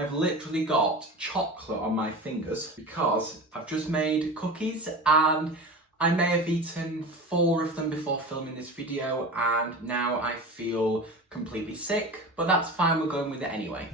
I've literally got chocolate on my fingers because I've just made cookies and I may have eaten 4 of them before filming this video and now I feel completely sick, but that's fine, we're going with it anyway.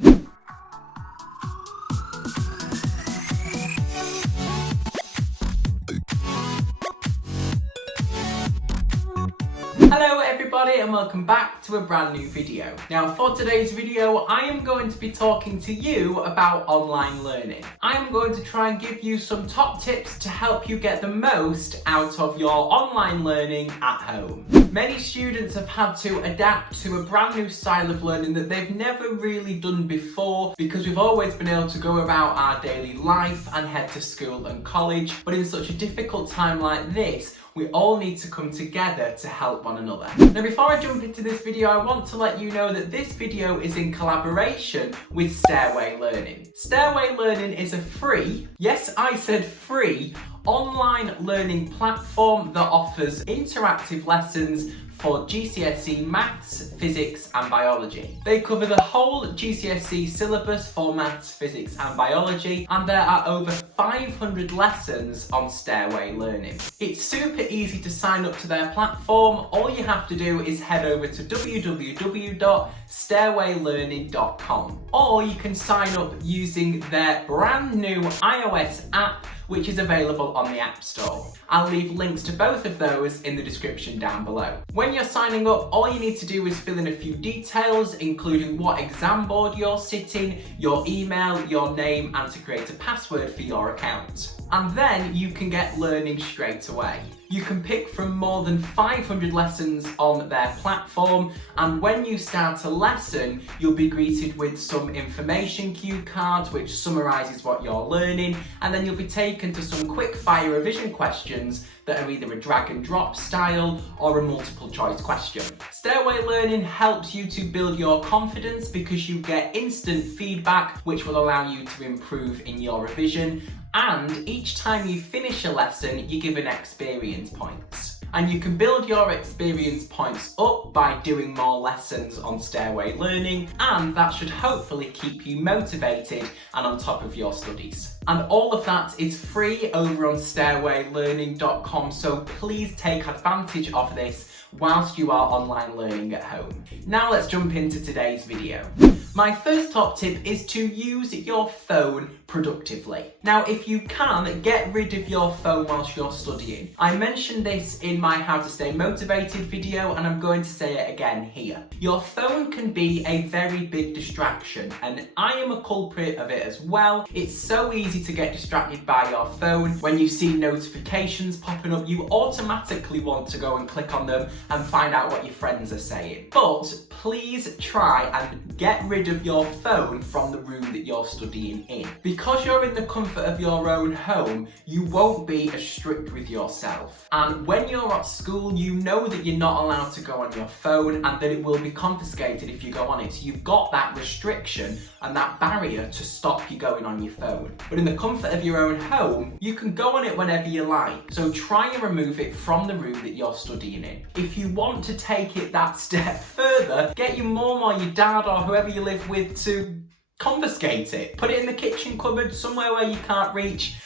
Hello everybody and welcome back to a brand new video. Now for today's video I am going to be talking to you about online learning. I am going to try and give you some top tips to help you get the most out of your online learning at home. Many students have had to adapt to a brand new style of learning that they've never really done before because we've always been able to go about our daily life and head to school and college, but in such a difficult time like this we all need to come together to help one another. Now before I jump into this video, I want to let you know that this video is in collaboration with Stairway Learning. Stairway Learning is a free, yes I said free, online learning platform that offers interactive lessons for GCSE maths, physics and biology. They cover the whole GCSE syllabus for maths, physics and biology, and there are over 500 lessons on Stairway Learning. It's super easy to sign up to their platform. All you have to do is head over to www.stairwaylearning.com, or you can sign up using their brand new iOS app which is available on the App Store. I'll leave links to both of those in the description down below. When you're signing up, all you need to do is fill in a few details, including what exam board you're sitting, your email, your name, and to create a password for your account. And then you can get learning straight away. You can pick from more than 500 lessons on their platform, and when you start a lesson, you'll be greeted with some information cue cards which summarises what you're learning, and then you'll be taken to some quick fire revision questions that are either a drag and drop style or a multiple choice question. Stairway Learning helps you to build your confidence because you get instant feedback which will allow you to improve in your revision, and each time you finish a lesson you give an experience points. And you can build your experience points up by doing more lessons on Stairway Learning, and that should hopefully keep you motivated and on top of your studies. And all of that is free over on stairwaylearning.com, so please take advantage of this whilst you are online learning at home. Now let's jump into today's video. My first top tip is to use your phone productively. Now if you can, get rid of your phone whilst you're studying. I mentioned this in my How to Stay Motivated video and I'm going to say it again here. Your phone can be a very big distraction and I am a culprit of it as well. It's so easy to get distracted by your phone. When you see notifications popping up, you automatically want to go and click on them and find out what your friends are saying. But please try and get rid of your phone from the room that you're studying in. Because you're in the comfort of your own home, you won't be as strict with yourself. And when you're at school, you know that you're not allowed to go on your phone and that it will be confiscated if you go on it. So you've got that restriction and that barrier to stop you going on your phone. But in the comfort of your own home, you can go on it whenever you like. So try and remove it from the room that you're studying in. If you want to take it that step further, get your mum or your dad or whoever you live with to confiscate it. Put it in the kitchen cupboard, somewhere where you can't reach.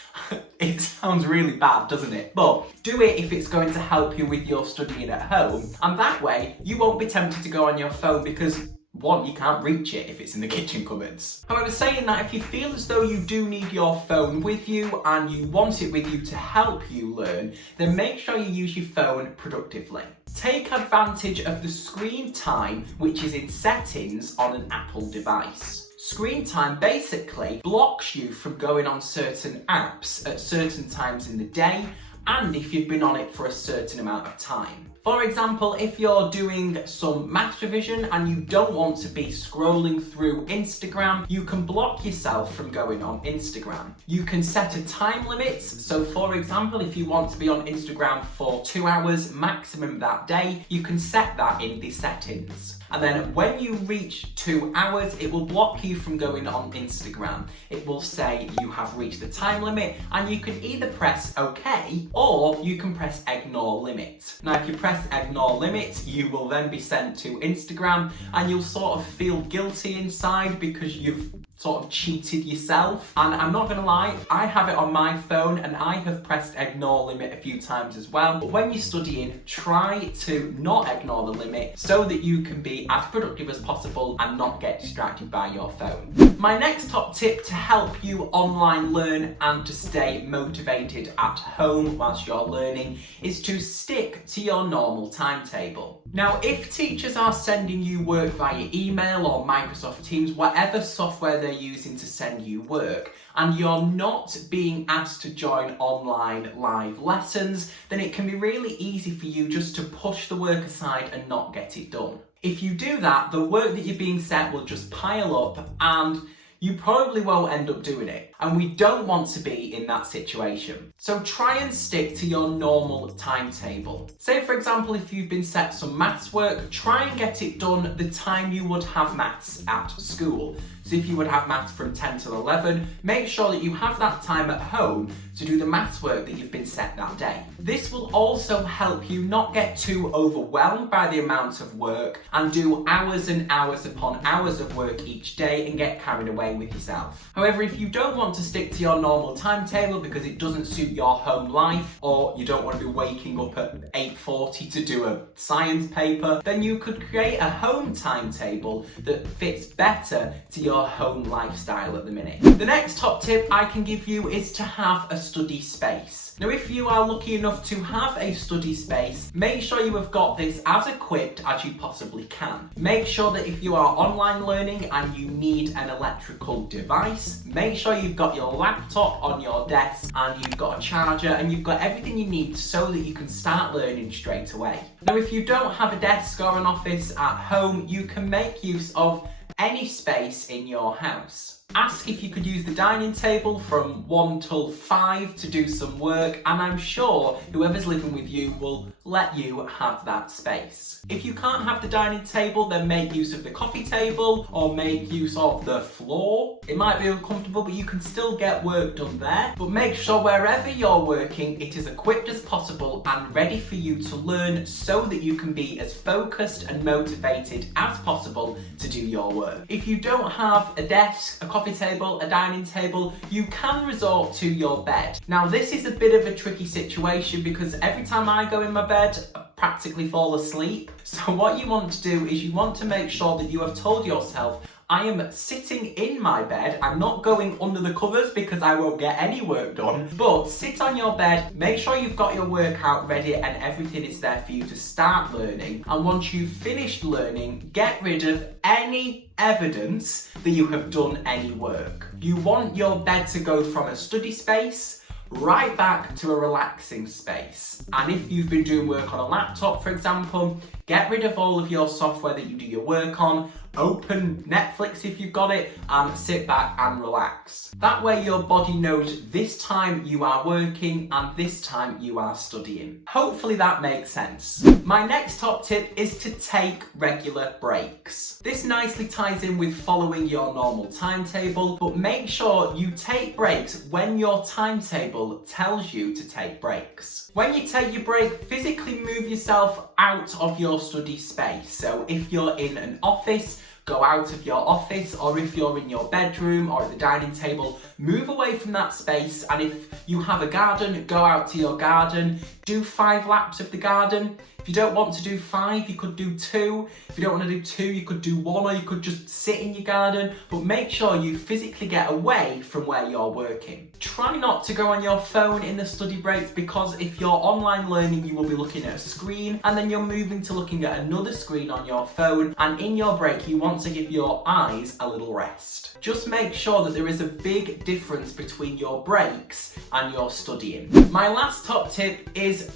It sounds really bad, doesn't it? But do it if it's going to help you with your studying at home, and that way you won't be tempted to go on your phone because one, you can't reach it if it's in the kitchen cupboards. However, saying that, if you feel as though you do need your phone with you and you want it with you to help you learn, then make sure you use your phone productively. Take advantage of the screen time which is in settings on an Apple device. Screen time basically blocks you from going on certain apps at certain times in the day and if you've been on it for a certain amount of time. For example, if you're doing some maths revision and you don't want to be scrolling through Instagram, you can block yourself from going on Instagram. You can set a time limit. So for example, if you want to be on Instagram for 2 hours maximum that day, you can set that in the settings. And then when you reach 2 hours, it will block you from going on Instagram. It will say you have reached the time limit and you can either press OK or you can press ignore limit. Now if you press ignore limit, you will then be sent to Instagram and you'll sort of feel guilty inside because you've sort of cheated yourself. And I'm not gonna lie, I have it on my phone and I have pressed ignore limit a few times as well. But when you're studying, try to not ignore the limit so that you can be as productive as possible and not get distracted by your phone. My next top tip to help you online learn and to stay motivated at home whilst you're learning is to stick to your normal timetable. Now, if teachers are sending you work via email or Microsoft Teams, whatever software they're using to send you work, and you're not being asked to join online live lessons, then it can be really easy for you just to push the work aside and not get it done. If you do that, the work that you're being sent will just pile up and you probably won't end up doing it. And we don't want to be in that situation. So try and stick to your normal timetable. Say for example, if you've been set some maths work, try and get it done the time you would have maths at school. So if you would have maths from 10 till 11, make sure that you have that time at home to do the maths work that you've been set that day. This will also help you not get too overwhelmed by the amount of work and do hours and hours upon hours of work each day and get carried away with yourself. However, if you don't want to stick to your normal timetable because it doesn't suit your home life, or you don't want to be waking up at 8:40 to do a science paper, then you could create a home timetable that fits better to your home lifestyle at the minute. The next top tip I can give you is to have a study space. Now, if you are lucky enough to have a study space, make sure you have got this as equipped as you possibly can. Make sure that if you are online learning and you need an electrical device, make sure you've got your laptop on your desk and you've got a charger and you've got everything you need so that you can start learning straight away. Now, if you don't have a desk or an office at home, you can make use of any space in your house. Ask if you could use the dining table from 1 till 5 to do some work, and I'm sure whoever's living with you will let you have that space. If you can't have the dining table, then make use of the coffee table or make use of the floor. It might be uncomfortable, but you can still get work done there. But make sure wherever you're working, it is equipped as possible and ready for you to learn so that you can be as focused and motivated as possible to do your work. If you don't have a desk, a coffee table, a dining table, you can resort to your bed. Now, this is a bit of a tricky situation because every time I go in my bed, I practically fall asleep. So what you want to do is you want to make sure that you have told yourself, I am sitting in my bed. I'm not going under the covers because I won't get any work done. But sit on your bed, make sure you've got your workout ready and everything is there for you to start learning. And once you've finished learning, get rid of any evidence that you have done any work. You want your bed to go from a study space right back to a relaxing space. And if you've been doing work on a laptop, for example, get rid of all of your software that you do your work on, open Netflix if you've got it, and sit back and relax. That way your body knows this time you are working and this time you are studying. Hopefully that makes sense. My next top tip is to take regular breaks. This nicely ties in with following your normal timetable, but make sure you take breaks when your timetable tells you to take breaks. When you take your break, physically move yourself out of your study space. So if you're in an office, go out of your office, or if you're in your bedroom or at the dining table, move away from that space. And if you have a garden, go out to your garden, do 5 laps of the garden. If you don't want to do 5, you could do 2. If you don't want to do 2, you could do 1, or you could just sit in your garden, but make sure you physically get away from where you're working. Try not to go on your phone in the study breaks, because if you're online learning, you will be looking at a screen and then you're moving to looking at another screen on your phone, and in your break, you want to give your eyes a little rest. Just make sure that there is a big difference between your breaks and your studying. My last top tip is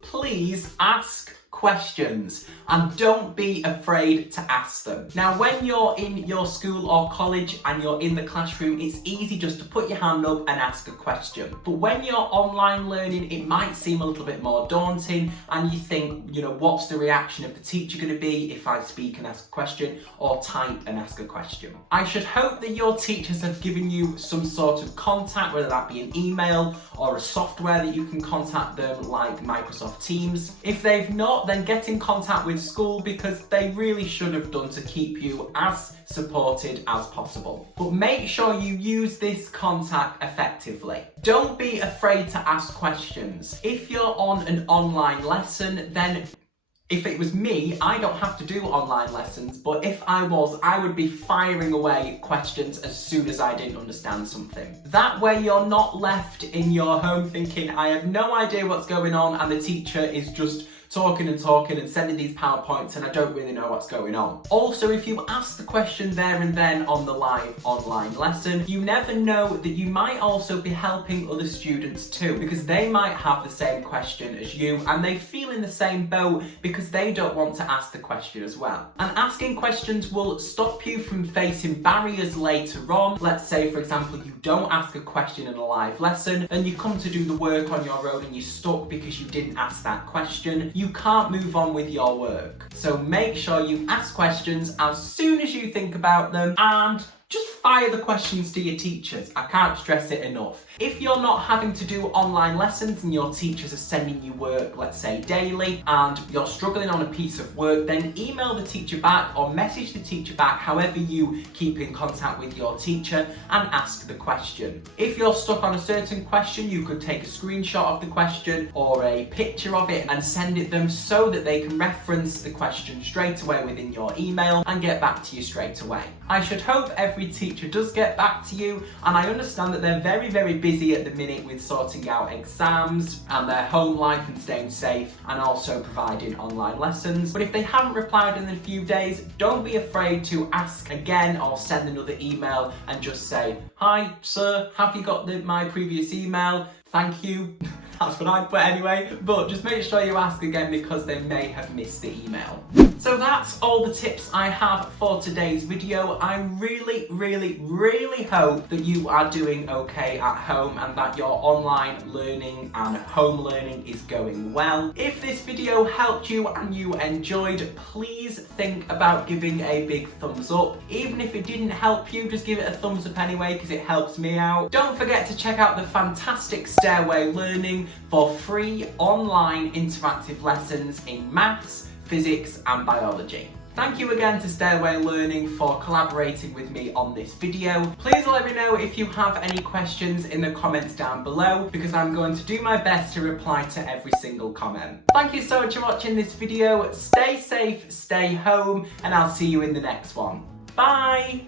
please ask questions and don't be afraid to ask them. Now, when you're in your school or college and you're in the classroom, it's easy just to put your hand up and ask a question. But when you're online learning, it might seem a little bit more daunting and you think, what's the reaction of the teacher going to be if I speak and ask a question or type and ask a question? I should hope that your teachers have given you some sort of contact, whether that be an email or a software that you can contact them like Microsoft Teams. If they've not, not, then get in contact with school because they really should have done to keep you as supported as possible. But make sure you use this contact effectively. Don't be afraid to ask questions. If you're on an online lesson, then if it was me, I don't have to do online lessons, but if I was, I would be firing away questions as soon as I didn't understand something. That way you're not left in your home thinking, I have no idea what's going on and the teacher is just talking and sending these PowerPoints and I don't really know what's going on. Also, if you ask the question there and then on the live online lesson, you never know that you might also be helping other students too, because they might have the same question as you and they feel in the same boat because they don't want to ask the question as well. And asking questions will stop you from facing barriers later on. Let's say, for example, you don't ask a question in a live lesson and you come to do the work on your own and you're stuck because you didn't ask that question. You can't move on with your work. So make sure you ask questions as soon as you think about them and just fire the questions to your teachers. I can't stress it enough. If you're not having to do online lessons and your teachers are sending you work, let's say daily, and you're struggling on a piece of work, then email the teacher back or message the teacher back, however you keep in contact with your teacher, and ask the question. If you're stuck on a certain question, you could take a screenshot of the question or a picture of it and send it them so that they can reference the question straight away within your email and get back to you straight away. I should hope every teacher does get back to you, and I understand that they're very, very busy at the minute with sorting out exams and their home life and staying safe and also providing online lessons. But if they haven't replied in a few days, don't be afraid to ask again or send another email and just say, "Hi sir, have you got my previous email? Thank you." That's what I'd put anyway, but just make sure you ask again because they may have missed the email. So that's all the tips I have for today's video. I really, really, really hope that you are doing okay at home and that your online learning and home learning is going well. If this video helped you and you enjoyed, please think about giving a big thumbs up. Even if it didn't help you, just give it a thumbs up anyway because it helps me out. Don't forget to check out the fantastic Stairway Learning for free online interactive lessons in maths, physics and biology. Thank you again to Stairway Learning for collaborating with me on this video. Please let me know if you have any questions in the comments down below because I'm going to do my best to reply to every single comment. Thank you so much for watching this video. Stay safe, stay home, and I'll see you in the next one. Bye!